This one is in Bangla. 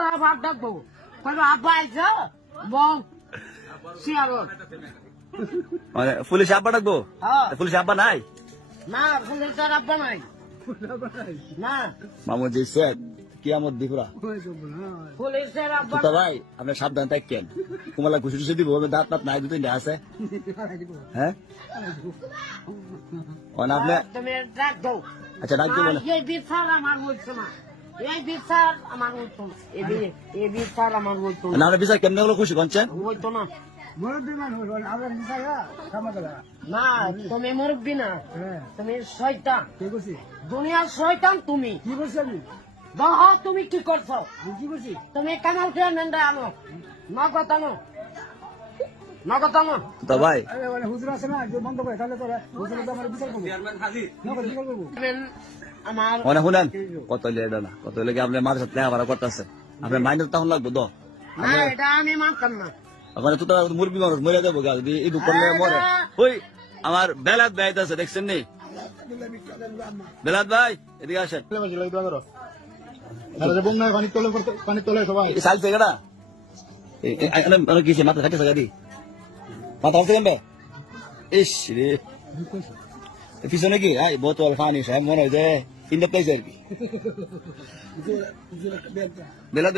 বাপ ডাকবো আব্বা আইসা বল শিয়ারত মানে পুলিশ আব্বা ডাকবো? হ্যাঁ। পুলিশ আব্বা নাই? না পুলিশের আব্বা নাই না মামু জি স্যার কি আমার দিপুরা পুলিশের আব্বা তো ভাই আপনি সাবধান থাকেন। কুমালা ঘুষি টুসি দিব দাঁত টাত নাই দুটো আছে হ্যাঁ আপনি তুমি ডাক দাও আচ্ছা ডাক দিব না এই বিচার আমার হচ্ছে না এই বিচার আমার হতো না এই বিচার আমার হতো না আমরা বিচার কেমনে হলো খুশি করছেন? হইতো না না তুমি মুরব্বী না তুমি শয়তান দুনিয়ার শয়তান তুমি কি করছো তুমি কি করছো তুমি কামাল খেয়ে নেন্ডা আনো নগদ আনো নগদ আনো তো ভাই আমার মানে শুনেন কত লেট না কত লেগে আপনি মার সাথে লেখাপড়া করতেছে আপনার মাইন্ড তখন লাগবো তো না এটা আমি মানতাম না ওখানে তো মুরগি মানুষ মরে যাবো গা যদি ইদু করলে মরে ওই আমার বেলাত ভাই আছে দেখছেন নি বেলাত ভাই এদিকে আসেন পানি তোলে সবাই সাল থেকে না কিছু মাথা খাটে গাড়ি মাথা খাটতে কেমবে ইস রে পিছনে কি বোতল পানি সব মনে হয় যে তিনটা পাইছে আর কি বেলা